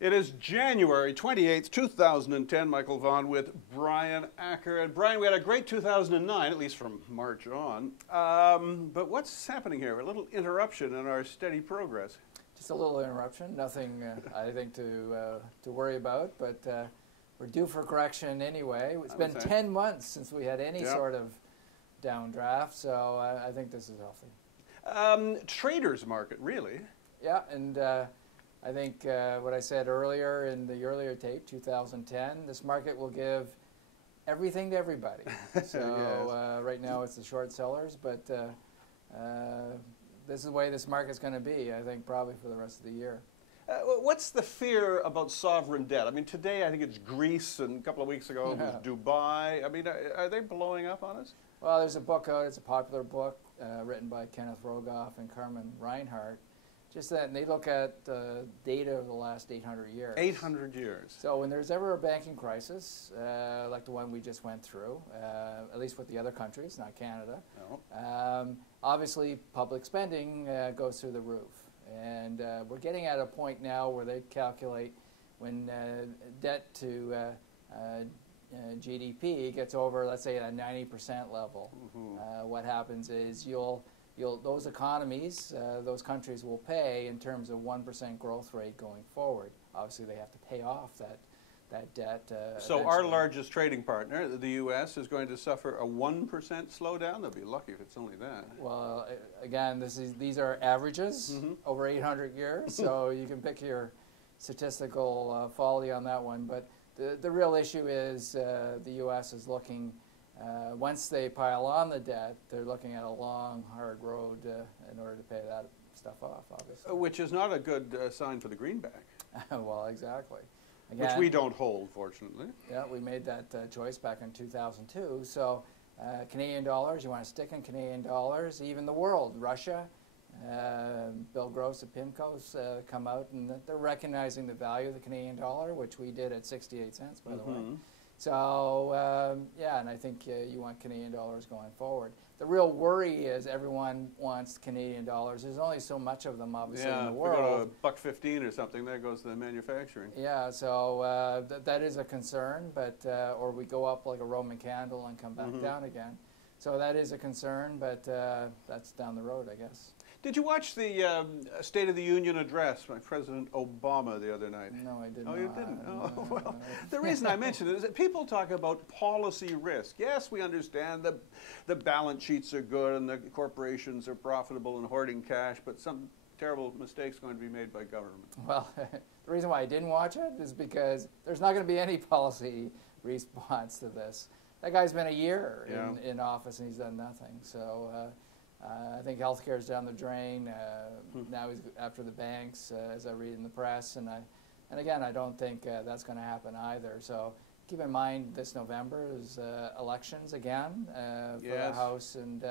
It is January 28th, 2010. Michael Vaughn with Brian Acker. And Brian, we had a great 2009, at least from March on. But what's happening here? A little interruption in our steady progress. Just a little interruption. Nothing, I think, to worry about. But we're due for correction anyway. It's been 10 months since we had any sort of downdraft, so I think this is healthy. Traders market, really? Yeah, and I think what I said earlier in the earlier tape, 2010, this market will give everything to everybody. So yes. Right now it's the short sellers, but this is the way this market's going to be, I think, probably for the rest of the year. What's the fear about sovereign debt? I mean, today I think it's Greece, and a couple of weeks ago it was Dubai. I mean, are they blowing up on us? Well, there's a book out. It's a popular book written by Kenneth Rogoff and Carmen Reinhardt. Just that, and they look at data of the last 800 years. 800 years. So when there's ever a banking crisis, like the one we just went through, at least with the other countries, not Canada, obviously public spending goes through the roof. And we're getting at a point now where they calculate when debt to GDP gets over, let's say, at a 90% level. What happens is those economies, those countries will pay in terms of 1% growth rate going forward. Obviously, they have to pay off that debt. So eventually. Our largest trading partner, the U.S., is going to suffer a 1% slowdown? They'll be lucky if it's only that. Well, again, these are averages over 800 years, so you can pick your statistical folly on that one. But the real issue is the U.S. is looking. Once they pile on the debt, they're looking at a long, hard road in order to pay that stuff off, obviously. Which is not a good sign for the greenback. Well, exactly. Again, which we don't hold, fortunately. Yeah, we made that choice back in 2002. So Canadian dollars, you want to stick in Canadian dollars. Even the world, Russia, Bill Gross at PIMCO's come out, and they're recognizing the value of the Canadian dollar, which we did at 68 cents, by the way. So, yeah, and I think you want Canadian dollars going forward. The real worry is everyone wants Canadian dollars. There's only so much of them, obviously, in the world. If we go to $1.15 or something, there goes the manufacturing. Yeah, so that is a concern, but or we go up like a Roman candle and come back down again. So that is a concern, but that's down the road, I guess. Did you watch the State of the Union address by President Obama the other night? No, I didn't. Oh, you didn't? Oh, well, the reason I mention it is that people talk about policy risk. Yes, we understand that the balance sheets are good and the corporations are profitable and hoarding cash, but some terrible mistakes going to be made by government. Well, the reason why I didn't watch it is because there's not going to be any policy response to this. That guy's been a year in office and he's done nothing. So I think healthcare is down the drain. Now he's after the banks, as I read in the press, and again, I don't think that's going to happen either. So keep in mind, this November is elections again for the House, and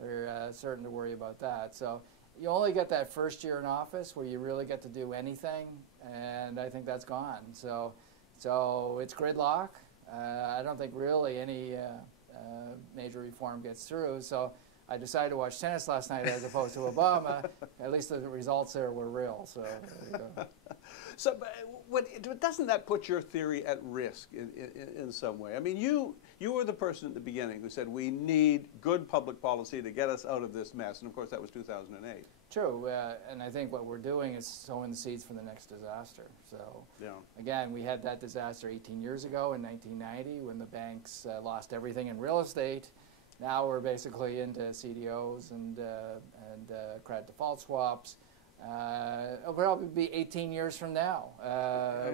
they're certain to worry about that. So you only get that first year in office where you really get to do anything, and I think that's gone. So it's gridlock. I don't think really any major reform gets through. So I decided to watch tennis last night as opposed to Obama. At least the results there were real. So there you go. So doesn't that put your theory at risk in some way? I mean, you were the person at the beginning who said we need good public policy to get us out of this mess. And, of course, that was 2008. True. And I think what we're doing is sowing the seeds for the next disaster. So, again, we had that disaster 18 years ago in 1990 when the banks lost everything in real estate. Now we're basically into CDOs and credit default swaps. It'll probably be 18 years from now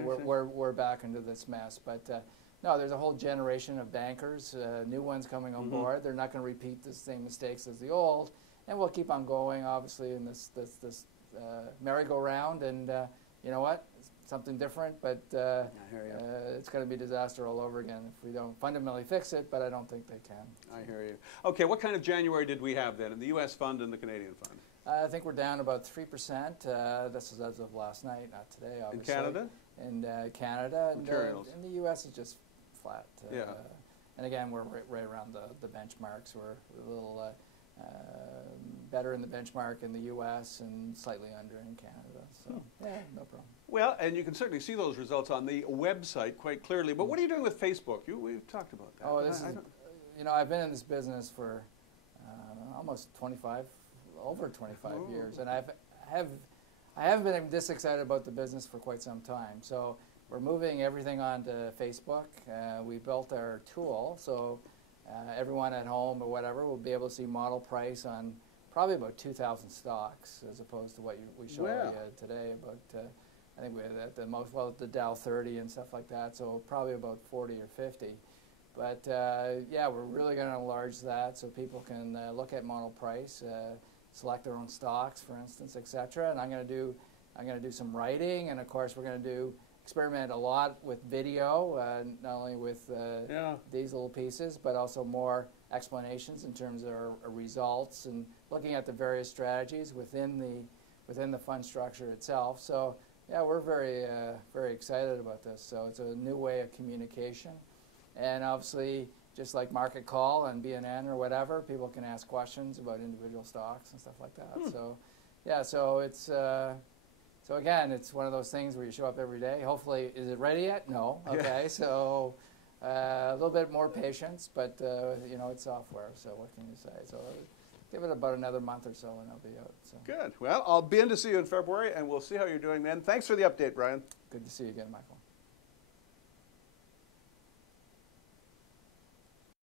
we're back into this mess. But no, there's a whole generation of bankers, new ones coming on board. They're not going to repeat the same mistakes as the old, and we'll keep on going, obviously, in this merry-go-round. And you know what? Something different, but it's going to be disaster all over again if we don't fundamentally fix it, but I don't think they can. I hear you. Okay, what kind of January did we have then in the U.S. fund and the Canadian fund? I think we're down about 3%. This is as of last night, not today, obviously. In Canada? In Canada. Materials. And the U.S. is just flat. Yeah. And again, we're right around the benchmarks. We're a little better in the benchmark in the U.S. and slightly under in Canada. So yeah, no problem. Well, and you can certainly see those results on the website quite clearly. But what are you doing with Facebook? We've talked about that. Oh, this is, you know, I've been in this business for almost 25, over 25 years, and I haven't been this excited about the business for quite some time. So we're moving everything onto Facebook. We built our tool, so everyone at home or whatever will be able to see model price on probably about 2,000 stocks, as opposed to what we show you today. About I think we had at the most, well, the Dow 30 and stuff like that. So probably about 40 or 50. But yeah, we're really going to enlarge that so people can look at model price, select their own stocks, for instance, etc. And I'm going to do some writing, and of course we're going to experiment a lot with video, not only with these little pieces, but also more explanations in terms of our results and looking at the various strategies within the fund structure itself. So yeah, we're very excited about this. So it's a new way of communication, and obviously, just like Market Call and BNN or whatever, people can ask questions about individual stocks and stuff like that. So yeah, so it's so again, it's one of those things where you show up every day. Hopefully, is it ready yet? No. Okay, so a little bit more patience, but you know, it's software, so what can you say? So give it about another month or so, and it'll be out. So. Good. Well, I'll be in to see you in February, and we'll see how you're doing then. Thanks for the update, Brian. Good to see you again, Michael.